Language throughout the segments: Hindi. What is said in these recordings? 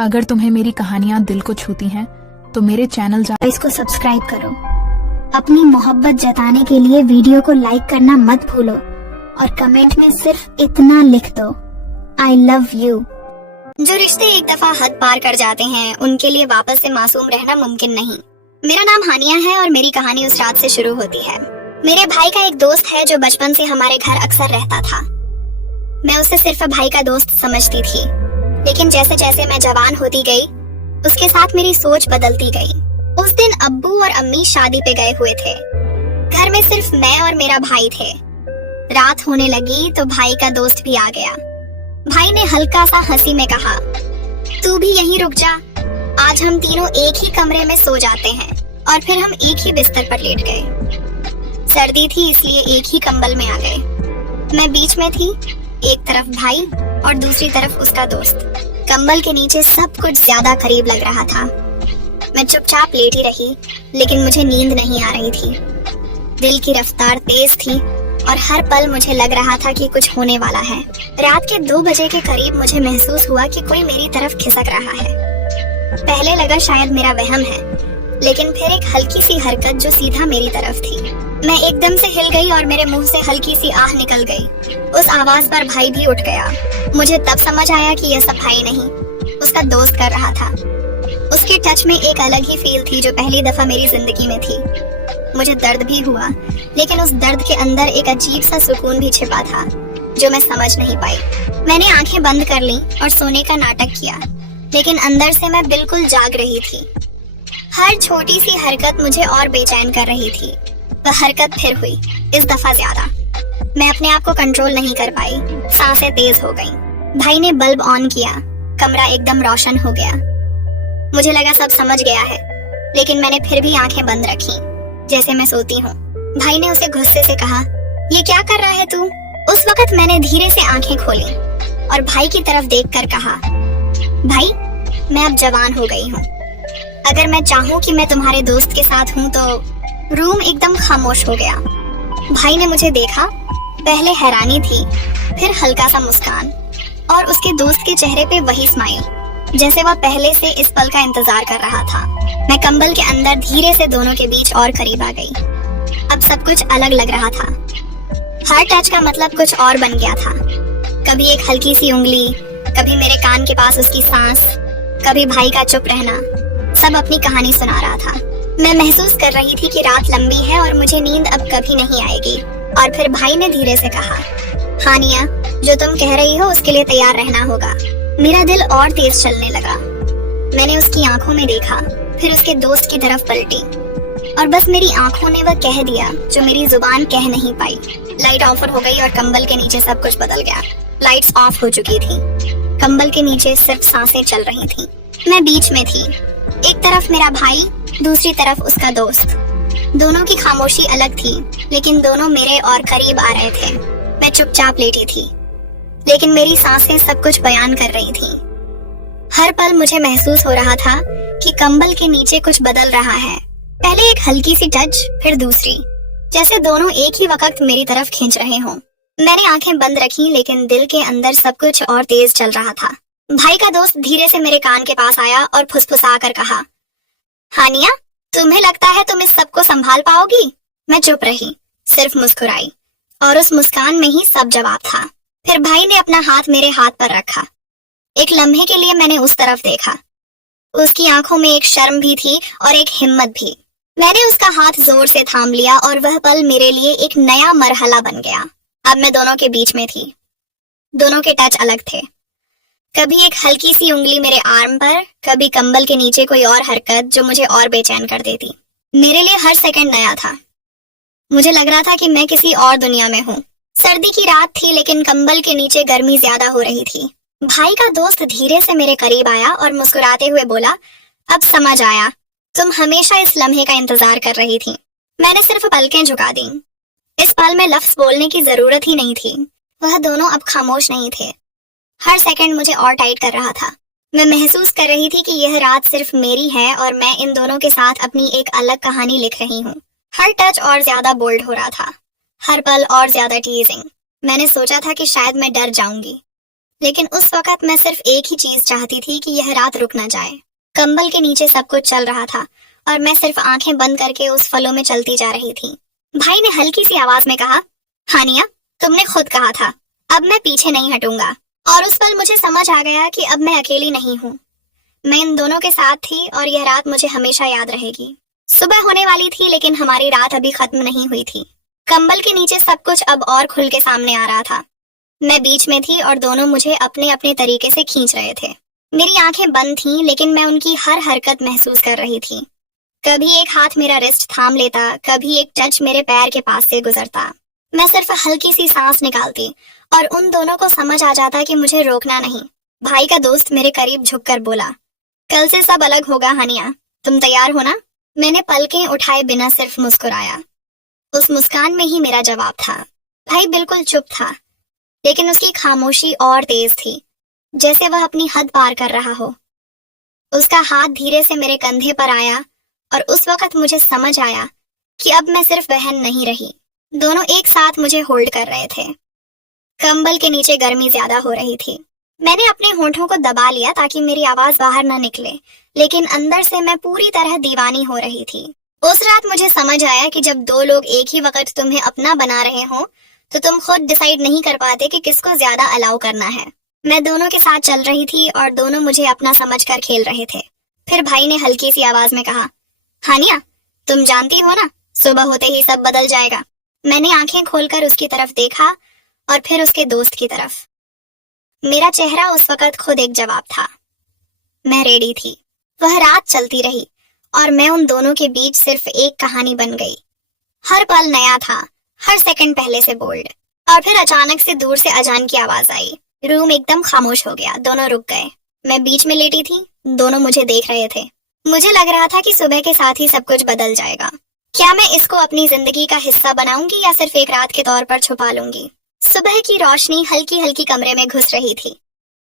अगर तुम्हें मेरी कहानियां दिल को छूती हैं तो मेरे चैनल इसको सब्सक्राइब करो। अपनी मोहब्बत जताने के लिए वीडियो को लाइक करना मत भूलो और कमेंट में सिर्फ इतना लिख दो, आई लव यू। जो रिश्ते एक दफा हद पार कर जाते हैं उनके लिए वापस से मासूम रहना मुमकिन नहीं। मेरा नाम हानिया है और मेरी कहानी उस रात से शुरू होती है। मेरे भाई का एक दोस्त है जो बचपन से हमारे घर अक्सर रहता था। मैं उसे सिर्फ भाई का दोस्त समझती थी, लेकिन जैसे जैसे मैं जवान होती गई उसके साथ मेरी सोच बदलती गई। उस दिन अब्बू और अम्मी शादी पे गए हुए थे। घर में सिर्फ मैं और मेरा भाई थे। रात होने लगी तो भाई का दोस्त भी आ गया। भाई ने हल्का सा हंसी में कहा, तू भी यहीं रुक जा, आज हम तीनों एक ही कमरे में सो जाते हैं। और फिर हम एक ही बिस्तर पर लेट गए। सर्दी थी इसलिए एक ही कंबल में आ गए। मैं बीच में थी, एक तरफ भाई और दूसरी तरफ उसका दोस्त। कंबल के नीचे सब कुछ ज्यादा करीब लग रहा था। मैं चुपचाप लेटी रही, लेकिन मुझे नींद नहीं आ रही थी। दिल की रफ्तार तेज थी और हर पल मुझे लग रहा था कि कुछ होने वाला है। रात के 2 बजे के करीब मुझे महसूस हुआ कि कोई मेरी तरफ खिसक रहा है। पहले लगा शायद मेरा वहम है, लेकिन फिर एक हल्की सी हरकत जो सीधा मेरी तरफ थी। मैं एकदम से हिल गई और मेरे मुंह से हल्की सी आह निकल गई। उस आवाज पर भाई भी उठ गया। मुझे तब समझ आया कि यह सब भाई नहीं, उसका दोस्त कर रहा था। उसके टच में एक अलग ही फील थी जो पहली दफा मेरी जिंदगी में थी। मुझे दर्द भी हुआ, लेकिन उस दर्द के अंदर एक अजीब सा सुकून भी छिपा था जो मैं समझ नहीं पाई। मैंने आंखें बंद कर ली और सोने का नाटक किया, लेकिन अंदर से मैं बिल्कुल जाग रही थी। हर छोटी सी हरकत मुझे और बेचैन कर रही थी। वह हरकत फिर हुई, इस दफा ज्यादा। मैं अपने आप को कंट्रोल नहीं कर पाई, सांसें तेज हो गईं। भाई ने बल्ब ऑन किया, कमरा एकदम रोशन हो गया। मुझे लगा सब समझ गया है, लेकिन मैंने फिर भी आंखें बंद रखी जैसे मैं सोती हूँ। भाई ने उसे गुस्से से कहा, ये क्या कर रहा है तू? उस वक्त मैंने धीरे से आंखें खोली और भाई की तरफ देखकर कहा, भाई मैं अब जवान हो गई हूँ। अगर मैं चाहूँ कि मैं तुम्हारे दोस्त के साथ हूँ तो। रूम एकदम खामोश हो गया। भाई ने मुझे देखा, पहले हैरानी थी, फिर हल्का सा मुस्कान और उसके दोस्त के चेहरे पे वही स्माइल, जैसे वह पहले से इस पल का इंतजार कर रहा था। मैं कंबल के अंदर धीरे से दोनों के बीच और करीब आ गई। अब सब कुछ अलग लग रहा था। हर टच का मतलब कुछ और बन गया था। कभी एक हल्की सी उंगली, कभी मेरे कान के पास उसकी सांस, कभी भाई का चुप रहना, सब अपनी कहानी सुना रहा था। मैं महसूस कर रही थी कि रात लंबी है और मुझे नींद अब कभी नहीं आएगी। और फिर भाई ने धीरे से कहा, हानिया जो तुम कह रही हो उसके लिए तैयार रहना होगा। मेरा दिल और तेज चलने लगा। मैंने उसकी आंखों में देखा, फिर उसके दोस्त की तरफ पलटी और बस मेरी आंखों ने वह कह दिया जो मेरी जुबान कह नहीं पाई। लाइट ऑफ हो गई और कंबल के नीचे सब कुछ बदल गया। लाइट्स ऑफ हो चुकी थी, कंबल के नीचे सिर्फ सांसें चल रही थी। मैं बीच में थी, एक तरफ मेरा भाई, दूसरी तरफ उसका दोस्त। दोनों की खामोशी अलग थी, लेकिन दोनों मेरे और करीब आ रहे थे। मैं चुपचाप लेटी थी, लेकिन मेरी सांसें सब कुछ बयान कर रही थी। हर पल मुझे महसूस हो रहा था कि कंबल के नीचे कुछ बदल रहा है। पहले एक हल्की सी टच, फिर दूसरी, जैसे दोनों एक ही वक्त मेरी तरफ खींच रहे हों। मैंने आंखें बंद रखी, लेकिन दिल के अंदर सब कुछ और तेज चल रहा था। भाई का दोस्त धीरे से मेरे कान के पास आया और फुसफुसा कर कहा, हानिया तुम्हें लगता है तुम इस सब को संभाल पाओगी? मैं चुप रही, सिर्फ मुस्कुराई, और उस मुस्कान में ही सब जवाब था। फिर भाई ने अपना हाथ मेरे हाथ पर रखा। एक लम्हे के लिए मैंने उस तरफ देखा। उसकी आंखों में एक शर्म भी थी और एक हिम्मत भी। मैंने उसका हाथ जोर से थाम लिया और वह पल मेरे लिए एक नया मरहला बन गया। अब मैं दोनों के बीच में थी। दोनों के टच अलग थे। कभी एक हल्की सी उंगली मेरे आर्म पर, कभी कंबल के नीचे कोई और हरकत जो मुझे और बेचैन कर देती। मेरे लिए हर सेकंड नया था। मुझे लग रहा था कि मैं किसी और दुनिया में हूँ। सर्दी की रात थी, लेकिन कंबल के नीचे गर्मी ज्यादा हो रही थी। भाई का दोस्त धीरे से मेरे करीब आया और मुस्कुराते हुए बोला, अब समझ आया, तुम हमेशा इस लम्हे का इंतजार कर रही थी। मैंने सिर्फ पलकें झुका दी। इस पल में लफ्ज बोलने की जरूरत ही नहीं थी। वह दोनों अब खामोश नहीं थे। हर सेकंड मुझे और टाइट कर रहा था। मैं महसूस कर रही थी कि यह रात सिर्फ मेरी है और मैं इन दोनों के साथ अपनी एक अलग कहानी लिख रही हूँ। हर टच और ज्यादा बोल्ड हो रहा था, हर पल और ज्यादा टीजिंग। मैंने सोचा था कि शायद मैं डर जाऊंगी, लेकिन उस वक्त मैं सिर्फ एक ही चीज चाहती थी कि यह रात रुक ना जाए। कंबल के नीचे सब कुछ चल रहा था और मैं सिर्फ आंखें बंद करके उस फलों में चलती जा रही थी। भाई ने हल्की सी आवाज में कहा, हानिया, तुमने खुद कहा था, अब मैं पीछे नहीं हटूंगा। और उस पल मुझे समझ आ गया कि अब मैं अकेली नहीं हूँ। मैं इन दोनों के साथ थी और यह रात मुझे हमेशा याद रहेगी। सुबह होने वाली थी लेकिन हमारी रात अभी खत्म नहीं हुई थी। कंबल के नीचे सब कुछ अब और खुल के सामने आ रहा था। मैं बीच में थी और दोनों मुझे अपने अपने तरीके से खींच रहे थे। मेरी आंखें बंद थीं लेकिन मैं उनकी हर हरकत महसूस कर रही थी। कभी एक हाथ मेरा रिस्ट थाम लेता, कभी एक टच मेरे पैर के पास से गुजरता। मैं सिर्फ हल्की सी सांस निकालती और उन दोनों को समझ आ जाता कि मुझे रोकना नहीं। भाई का दोस्त मेरे करीब झुककर बोला, कल से सब अलग होगा हानिया, तुम तैयार हो ना? मैंने पलकें उठाए बिना सिर्फ मुस्कुराया। उस मुस्कान में ही मेरा जवाब था। भाई बिल्कुल चुप था, लेकिन उसकी खामोशी और तेज थी, जैसे वह अपनी हद पार कर रहा हो। उसका हाथ धीरे से मेरे कंधे पर आया और उस वक्त मुझे समझ आया कि अब मैं सिर्फ बहन नहीं रही। दोनों एक साथ मुझे होल्ड कर रहे थे। कंबल के नीचे गर्मी ज्यादा हो रही थी। मैंने अपने होंठों को दबा लिया ताकि मेरी आवाज बाहर न निकले, लेकिन अंदर से मैं पूरी तरह दीवानी हो रही थी। उस रात मुझे समझ आया कि जब दो लोग एक ही वक्त तुम्हें अपना बना रहे हो तो तुम खुद डिसाइड नहीं कर पाते कि किसको ज्यादा अलाउ करना है। मैं दोनों के साथ चल रही थी और दोनों मुझे अपना समझकर खेल रहे थे। फिर भाई ने हल्की सी आवाज में कहा, हानिया, तुम जानती हो ना, सुबह होते ही सब बदल जाएगा। मैंने आंखें खोलकर उसकी तरफ देखा और फिर उसके दोस्त की तरफ। मेरा चेहरा उस वक्त खुद एक जवाब था। मैं रेडी थी। वह रात चलती रही और मैं उन दोनों के बीच सिर्फ एक कहानी बन गई। हर पल नया था, हर सेकंड पहले से बोल्ड। और फिर अचानक से दूर से अजान की आवाज आई। रूम एकदम खामोश हो गया, दोनों रुक गए। मैं बीच में लेटी थी, दोनों मुझे देख रहे थे। मुझे लग रहा था कि सुबह के साथ ही सब कुछ बदल जाएगा। क्या मैं इसको अपनी जिंदगी का हिस्सा बनाऊंगी या सिर्फ एक रात के तौर पर छुपा लूंगी? सुबह की रोशनी हल्की हल्की कमरे में घुस रही थी।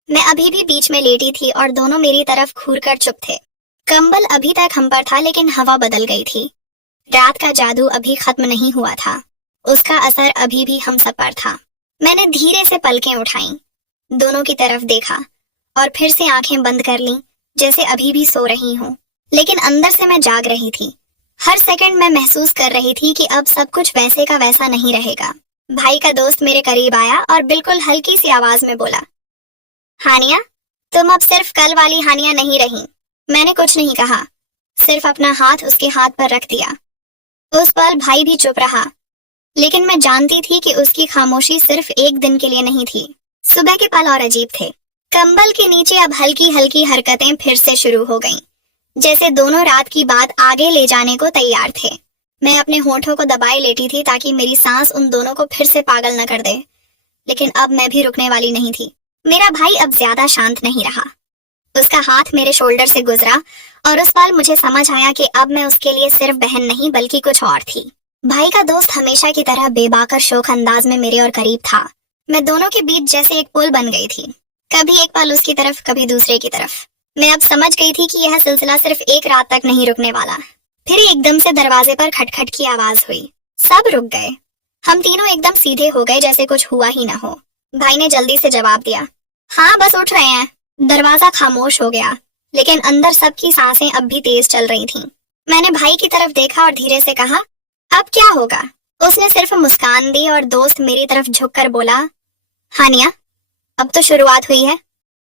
मैं अभी भी बीच में लेटी थी और दोनों मेरी तरफ घूरकर चुप थे। कंबल अभी तक हम पर था लेकिन हवा बदल गई थी। रात का जादू अभी खत्म नहीं हुआ था, उसका असर अभी भी हम सब पर था। मैंने धीरे से पलकें उठाईं, दोनों की तरफ देखा और फिर से आंखें बंद कर लीं, जैसे अभी भी सो रही हूं। लेकिन अंदर से मैं जाग रही थी। हर सेकंड मैं महसूस कर रही थी कि अब सब कुछ वैसे का वैसा नहीं रहेगा। भाई का दोस्त मेरे करीब आया और बिल्कुल हल्की सी आवाज में बोला, हानिया, तुम अब सिर्फ कल वाली हानिया नहीं रही। मैंने कुछ नहीं कहा, सिर्फ अपना हाथ उसके हाथ पर रख दिया। उस पल भाई भी चुप रहा, लेकिन मैं जानती थी कि उसकी खामोशी सिर्फ एक दिन के लिए नहीं थी। सुबह के पल और अजीब थे। कंबल के नीचे अब हल्की हल्की हरकतें फिर से शुरू हो गईं, जैसे दोनों रात की बात आगे ले जाने को तैयार थे। मैं अपने होठों को दबाए लेटी थी ताकि मेरी सांस उन दोनों को फिर से पागल न कर दे, लेकिन अब मैं भी रुकने वाली नहीं थी। मेरा भाई अब ज्यादा शांत नहीं रहा। उसका हाथ मेरे शोल्डर से गुजरा और उस पल मुझे समझ आया कि अब मैं उसके लिए सिर्फ बहन नहीं बल्कि कुछ और थी। भाई का दोस्त हमेशा की तरह बेबाकर शोक अंदाज में मेरे और करीब था। मैं दोनों के बीच जैसे एक पुल बन गई थी, कभी एक पल उसकी तरफ, कभी दूसरे की तरफ। मैं अब समझ गई थी कि यह सिलसिला सिर्फ एक रात तक नहीं रुकने वाला। फिर एकदम से दरवाजे पर खटखट की आवाज हुई। सब रुक गए। हम तीनों एकदम सीधे हो गए, जैसे कुछ हुआ ही ना हो। भाई ने जल्दी से जवाब दिया, हाँ बस उठ रहे हैं। दरवाजा खामोश हो गया, लेकिन अंदर सबकी सांसें अब भी तेज चल रही थीं। मैंने भाई की तरफ देखा और धीरे से कहा, अब क्या होगा? उसने सिर्फ मुस्कान दी और दोस्त मेरी तरफ झुककर बोला, हानिया, अब तो शुरुआत हुई है।